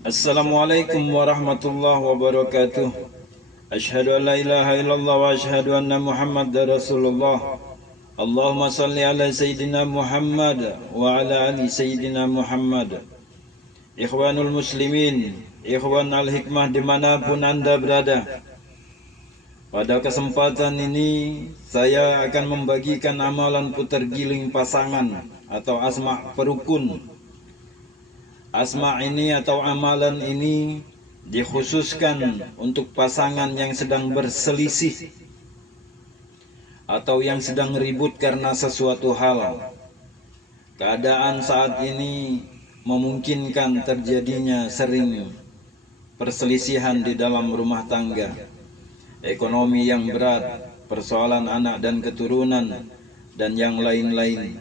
Assalamualaikum warahmatullahi wabarakatuh. Asyhadu an la ilaha illallah wa asyhadu anna Muhammadar Rasulullah. Allahumma salli ala Sayyidina Muhammad wa ala ali Sayyidina Muhammad. Ikhwanul muslimin, ikhwan al-hikmah dimanapun Anda berada. Pada kesempatan ini saya akan membagikan amalan putar giling pasangan atau asma' perukun. Asma' ini atau amalan ini dikhususkan untuk pasangan yang sedang berselisih atau yang sedang ribut karena sesuatu hal. Keadaan saat ini memungkinkan terjadinya sering perselisihan di dalam rumah tangga, ekonomi yang berat, persoalan anak dan keturunan, dan yang lain-lain.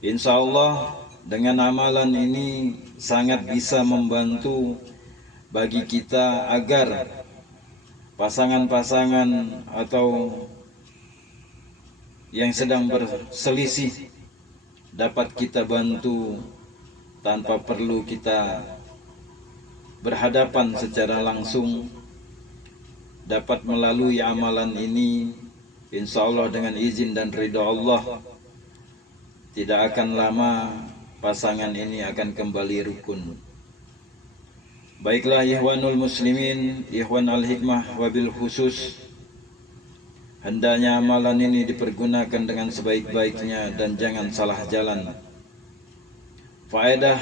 Insya Allah dengan amalan ini sangat bisa membantu bagi kita agar pasangan-pasangan atau yang sedang berselisih dapat kita bantu tanpa perlu kita berhadapan secara langsung. Dapat melalui amalan ini, insya Allah dengan izin dan ridha Allah, tidak akan lama pasangan ini akan kembali rukun. Baiklah ikhwanul muslimin, ikhwan al-hikmah wabil khusus, hendaknya amalan ini dipergunakan dengan sebaik-baiknya dan jangan salah jalan. Faedah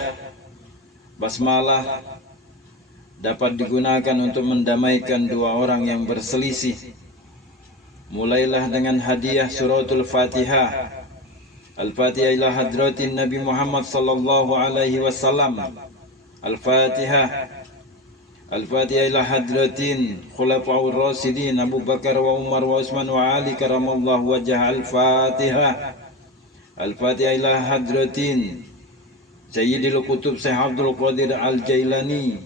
basmalah dapat digunakan untuk mendamaikan dua orang yang berselisih. Mulailah dengan hadiah suratul Fatihah. Al-Fatihah ila hadratin Nabi Muhammad sallallahu alaihi wasallam. Al-Fatihah. Al-Fatihah ila hadratin khulafaur rasidin Abu Bakar wa Umar wa Utsman wa Ali karamallahu wajah. Al-Fatihah. Al-Fatihah ila hadratin Sayyidil Qutub Syekh Abdul Qadir Al-Jailani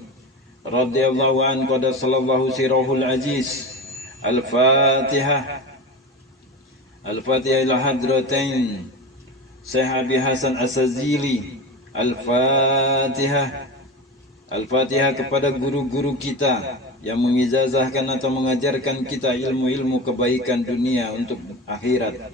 radhiyallahu anhu qadasallahu sirahul aziz. Al-Fatihah. Al-Fatihah ila hadratain Syekh Abi Hasan As-Sazili. Al-Fatihah. Al-Fatihah kepada guru-guru kita yang mengijazahkan atau mengajarkan kita ilmu-ilmu kebaikan dunia untuk akhirat.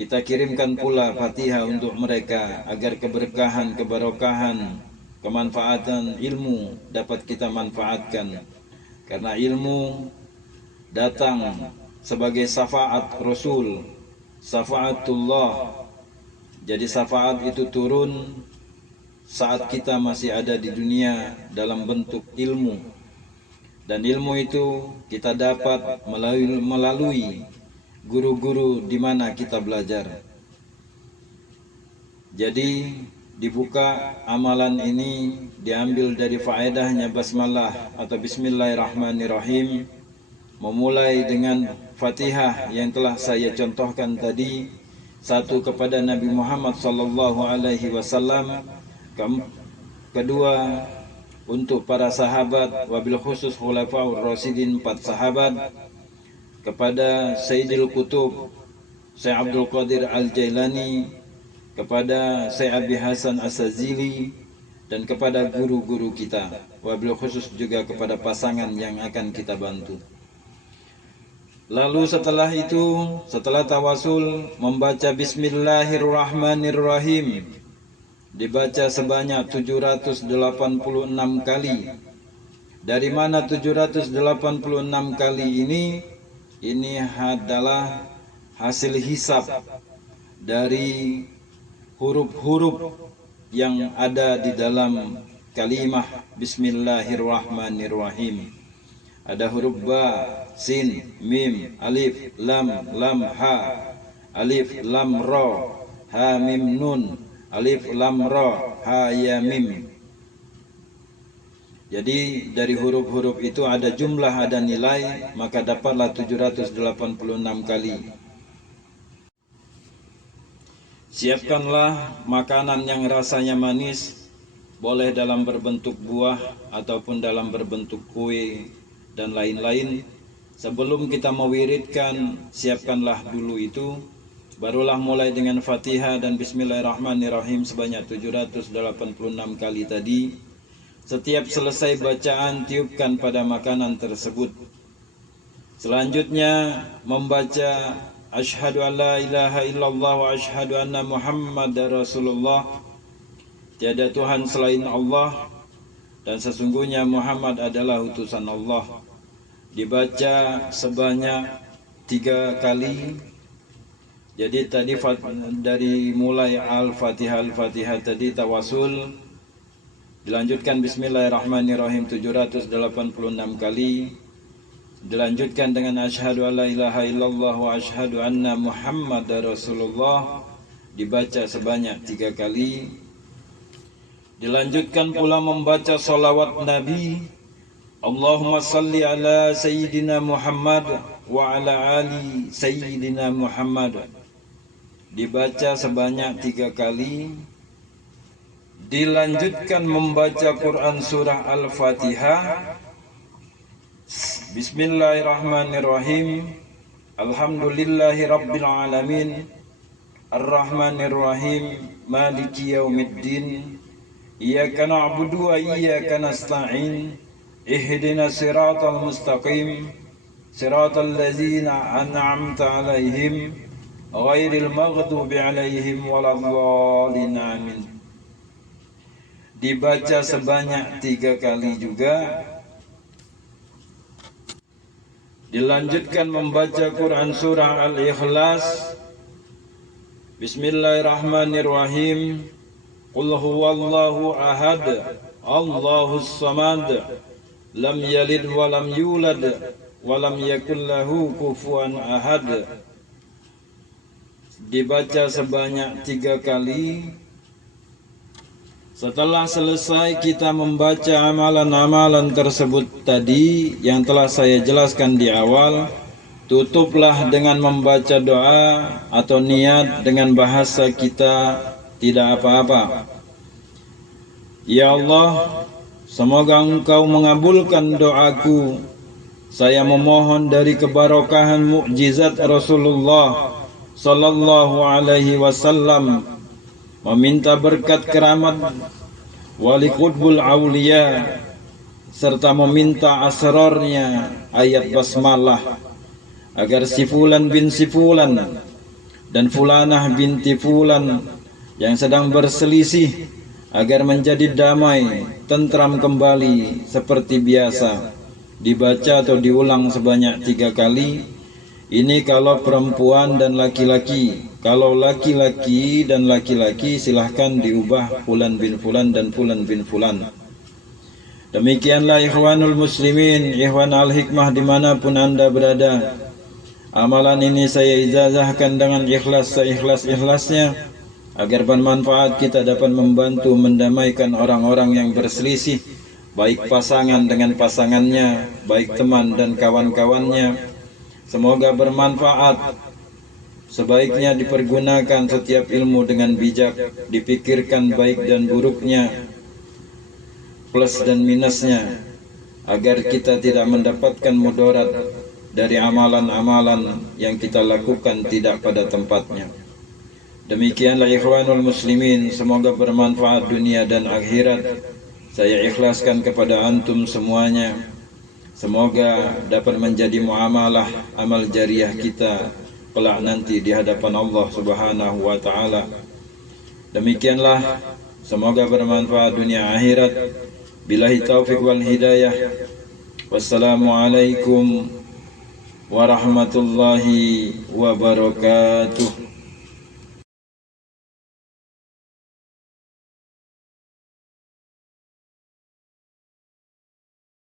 Kita kirimkan pula Fatihah untuk mereka agar keberkahan, kebarokahan, kemanfaatan ilmu dapat kita manfaatkan. Karena ilmu datang sebagai syafaat Rasul, syafaatullah. Jadi syafaat itu turun saat kita masih ada di dunia dalam bentuk ilmu. Dan ilmu itu kita dapat melalui guru-guru di mana kita belajar. Jadi dibuka amalan ini diambil dari faedahnya basmalah atau bismillahirrahmanirrahim, memulai dengan Fatihah yang telah saya contohkan tadi, satu kepada Nabi Muhammad sallallahu alaihi wasallam, kedua untuk para sahabat, wabil khusus khulafaur rasyidin 4 sahabat, kepada Sayyidil Qutub Syekh Abdul Qadir Al-Jailani, kepada Syekh Abi Hasan As-Sazili, dan kepada guru-guru kita, wabil khusus juga kepada pasangan yang akan kita bantu. Lalu setelah itu, setelah tawasul, membaca Bismillahirrahmanirrahim dibaca sebanyak 786 kali. Dari mana 786 kali ini? Ini adalah hasil hisab dari huruf-huruf yang ada di dalam kalimah Bismillahirrahmanirrahim. Ada huruf ba, sin, mim, alif, lam, ha, alif, lam, ra, ha, mim, nun, alif, lam, ra, ha, ya, mim. Jadi dari huruf-huruf itu ada jumlah, ada nilai, maka dapatlah 786 kali. Siapkanlah makanan yang rasanya manis, boleh dalam berbentuk buah ataupun dalam berbentuk kue dan lain-lain. Sebelum kita mewiridkan, siapkanlah dulu itu, barulah mulai dengan Fatihah dan Bismillahirrahmanirrahim sebanyak 786 kali tadi. Setiap selesai bacaan, tiupkan pada makanan tersebut. Selanjutnya membaca asyhadu an la ilaha illallah wa asyhadu anna Muhammadar Rasulullah. Tiada Tuhan selain Allah dan sesungguhnya Muhammad adalah utusan Allah. Dibaca sebanyak 3 kali. Jadi tadi dari mulai Al-Fatihah tadi tawasul, dilanjutkan Bismillahirrahmanirrahim 786 kali, dilanjutkan dengan asyhadu an la ilaha illallah wa asyhadu anna Muhammadar Rasulullah, dibaca sebanyak 3 kali. Dilanjutkan pula membaca salawat Nabi, Allahumma salli ala Sayyidina Muhammad wa ala ali Sayyidina Muhammad, dibaca sebanyak 3 kali. Dilanjutkan membaca Quran surah Al-Fatihah. Bismillahirrahmanirrahim. Alhamdulillahi rabbil alamin. Ar-Rahmanirrahim. Maliki yaumiddin. Iyyaka na'budu wa iyyaka nasta'in. Ihdinas siratal mustaqim. Siratal ladzina an'amta 'alaihim ghairil maghdubi 'alaihim waladdallin. Amin. Dibaca sebanyak 3 kali juga. Dilanjutkan membaca Quran surah Al-Ikhlas. Bismillahirrahmanirrahim. Qul huwallahu ahad, Allahus samad, lam yalid wa lam yulad wa lam yakul lahu kufuwan ahad. Dibaca sebanyak 3 kali. Setelah selesai kita membaca amalan-amalan tersebut tadi yang telah saya jelaskan di awal, tutuplah dengan membaca doa atau niat dengan bahasa kita tidak apa-apa. Ya Allah, semoga Engkau mengabulkan doaku. Saya memohon dari kebarokahan mukjizat Rasulullah sallallahu alaihi wasallam, meminta berkat keramat wali qutbul aulia, serta meminta asrarnya ayat basmalah, agar si fulan bin si fulan dan fulanah binti fulan yang sedang berselisih agar menjadi damai, tentram kembali seperti biasa. Dibaca atau diulang sebanyak 3 kali. Ini kalau perempuan dan laki-laki. Kalau laki-laki dan laki-laki silahkan diubah fulan bin fulan dan fulan bin fulan. Demikianlah ikhwanul muslimin, ikhwan al-hikmah dimanapun anda berada. Amalan ini saya ijazahkan dengan ikhlas seikhlas-ikhlasnya, agar bermanfaat, kita dapat membantu mendamaikan orang-orang yang berselisih, baik pasangan dengan pasangannya, baik teman dan kawan-kawannya. Semoga bermanfaat. Sebaiknya dipergunakan setiap ilmu dengan bijak, dipikirkan baik dan buruknya, plus dan minusnya, agar kita tidak mendapatkan mudarat dari amalan-amalan yang kita lakukan tidak pada tempatnya. Demikianlah ikhwanul muslimin, semoga bermanfaat dunia dan akhirat. Saya ikhlaskan kepada antum semuanya. Semoga dapat menjadi muamalah amal jariah kita kelak nanti di hadapan Allah Subhanahu wa taala. Demikianlah, semoga bermanfaat dunia akhirat. Billahi taufik wal hidayah. Wassalamualaikum warahmatullahi wabarakatuh.